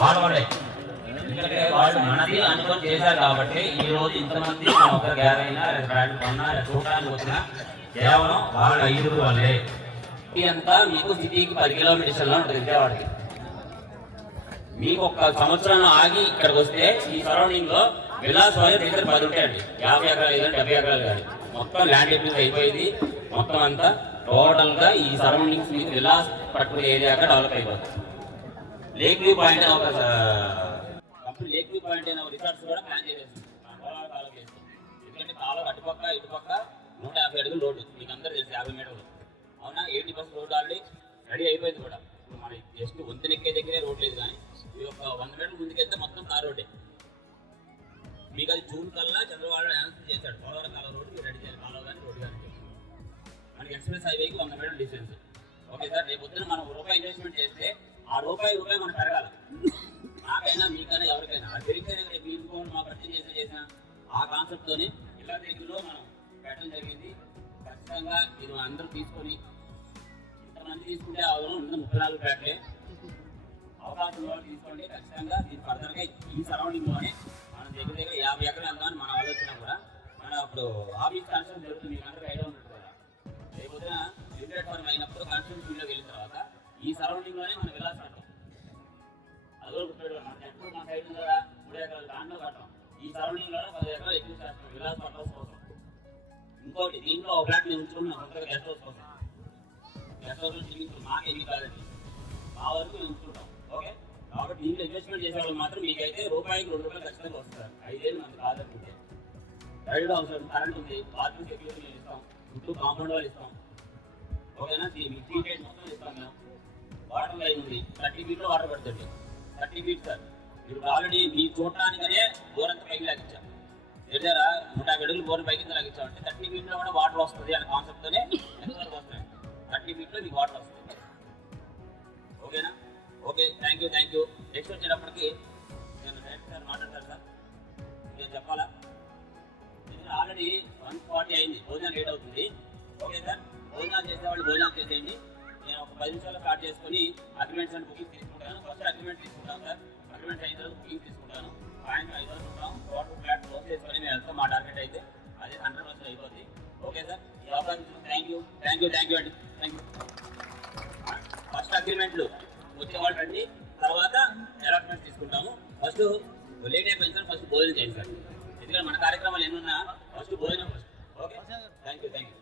వాళ్ళే. ఎందుకంటే వాళ్ళు మనది అనుకొని చేశారు కాబట్టి ఈ రోజు ఇంతమంది ఒక గ్యార్ అయినా కొన్నా చూడడానికి వచ్చినా కేవలం వాళ్ళ 5 వల్లే. అంతా మీకు సిటీకి 10 కిలోమీటర్స్లో ఉంటుంది విజయవాడకి. మీకు ఒక సంవత్సరం ఆగి ఇక్కడికి వస్తే ఈ సరౌండింగ్ లో విలాస్ దగ్గర 10 ఉంటాయండి. 50 ఎకరాలు ఏదంటే 70 ఎకరాలు కాదు, మొత్తం ల్యాండ్ ఎప్యూస్ అయిపోయింది. మొత్తం అంతా టోటల్ గా ఈ సరౌండింగ్స్ మీకు విలాస్ పట్టుకునే ఏరియాగా డెవలప్ అయిపోతుంది. లేక్ వ్యూ పాయింట్ అనే ఒక లేక్ వ్యూ పాయింట్ అనే రిసార్ట్స్ కూడా ప్లాన్ చేసేస్తుంది. ఎందుకంటే కాలం అటుపక్క ఇటుపక్క 150 అడుగులు రోడ్డు మీకు అందరూ తెలుసు, 50 మీటర్లు. అవునా, 80% రోడ్డు ఆల్రెడీ రెడీ అయిపోయింది కూడా. ఇప్పుడు మన జస్ట్ వంతెనెక్కే దగ్గరే రోడ్ లేదు, కానీ ఈ ఒక 100 మీటర్లు ముందుకెళ్తే మొత్తం తార్ రోడ్డే. మీకు అది జూన్ కల్లా చంద్రబాబు అనౌన్స్ చేశాడు, పోలవరం కాలువ రోడ్డు మీరు రెడీ చేయాలి, కాలువ కానీ రోడ్డు కానీ. మనకి ఎక్స్ప్రెస్ హైవేకి 100 మీటర్ల డిస్టెన్స్. ఓకే సార్, రేపు పొద్దున మనం రూపాయి ఇన్వెస్ట్మెంట్ చేస్తే ఆ రూపాయి మనం పెరగాలి. నాకైనా మీకైనా ఎవరికైనా అది పెరిగితేనే మీరు మా ప్రతి చేసిన ఆ కాన్సెప్ట్తోనే ఇలా దగ్గరలో మనం పెట్టడం జరిగింది. ఖచ్చితంగా ఇది అందరూ తీసుకొని ఇంతమంది తీసుకుంటే అవసరం 34 ప్యాట్లే అవకాశం వాళ్ళు తీసుకోండి. ఖచ్చితంగా దీని ఫర్దర్గా ఈ సరౌండింగ్లోనే మనం దగ్గర 50 ఎకరాలు వెళ్దామని మన ఆలోచన కూడా. మన ఇప్పుడు ఆఫీస్ కన్స్ట్రక్షన్ జరుగుతుంది, మీకు అందరికీ ఐడియా ఉంటుంది కదా. రేపొద్దున లిమిటెడ్ ఫార్మ్ అయినప్పుడు కన్స్ట్రక్షన్ ఫీల్డ్లోకి వెళ్ళిన తర్వాత ఈ సరౌండింగ్లోనే మనం వెళ్ళాల్సి ఉంటాం. అదో గుర్తుపెట్టుకోండి, మన ఎప్పుడు మన సైడ్ ఉంది కదా 3 ఎకరాలు దాంట్లో కట్టడం, ఈ సరౌండింగ్లోనే 10 ఎకరాలు ఎక్కువ చేస్తాం విలాస్ పట్టడం కోసం. ఇంకోటి దీంట్లో ఒక ఫ్లాట్ నేను ఉంచుకున్నాను కొత్తగా గెస్ట్ హౌస్ కోసం. గెస్ట్ హౌస్ నుంచి మాకు ఎన్ని కాదండి, మా వరకు మేము ఉంచుకుంటాం. ఓకే, కాబట్టి దీంట్లో ఇన్వెస్ట్మెంట్ చేసే వాళ్ళు మాత్రం మీకైతే రూపాయికి 2 రూపాయలు ఖచ్చితంగా వస్తారు. 5 ఏళ్ళు మనకు కాదనుకుంటే రైడ్ అవసరం, కరెంట్ ఉంది, బాత్రూమ్ సెక్యూరిటీ మేము ఇస్తాం, చుట్టూ కాంపౌండ్ వాళ్ళు ఇస్తాం. ఓకేనా, మీకు సీటెడ్ మొత్తం ఇస్తాం మేము. వాటర్ లైన్ ఉంది, 30 ఫీట్లో వాటర్ పడుతుంది. 30 ఫీట్ సార్, మీరు ఆల్రెడీ మీ చూడటానికనే బోరంత పైకి లాగించాం. ఎడారా 150 అడుగులు బోర్ పైకి లాగించాం అంటే 30 ఫీట్లో కూడా వాటర్ వస్తుంది అనే కాన్సెప్ట్తోనే ఎంతవరకు వస్తాయి. 30 ఫీట్లో మీకు వాటర్ వస్తుంది. ఓకేనా, ఓకే, థ్యాంక్ యూ. నెక్స్ట్ వచ్చేటప్పటికి నేను డైరెక్టర్ సార్ మాట్లాడతాను సార్. నేను చెప్పాలా, ఆల్రెడీ 1:40 అయింది, భోజనం లేట్ అవుతుంది. ఓకే సార్, భోజనాలు చేసేవాళ్ళు భోజనాలు చేసేయండి. నేను ఒక 10 నిమిషాలు స్టార్ట్ చేసుకుని అగ్రిమెంట్స్ అండ్ బుకింగ్ తీసుకుంటాను. ఫస్ట్ అగ్రిమెంట్ తీసుకుంటాను సార్, అగ్రిమెంట్ అయిన తర్వాత బుకింగ్ తీసుకుంటాను. సాయంత్రం 5 వరకు ఉంటాం. టోటల్ ఫ్లాట్ క్లోజ్ చేసుకొని మేము వెళ్తాం. మా టార్గెట్ అయితే అదే 100% అయిపోతుంది. ఓకే సార్, ఈ అవకాశం థ్యాంక్ యూ అండి, థ్యాంక్ యూ. ఫస్ట్ అగ్రిమెంట్లు వచ్చేవాళ్ళు రండి, తర్వాత అలాట్మెంట్ తీసుకుంటాము. ఫస్ట్ లేట్ అయిపోయింది సార్, ఫస్ట్ భోజనం చేయండి సార్. ఎందుకంటే మన కార్యక్రమాలు ఎన్నున్నా ఫస్ట్ భోజనం ఫస్ట్. Okay, thank you.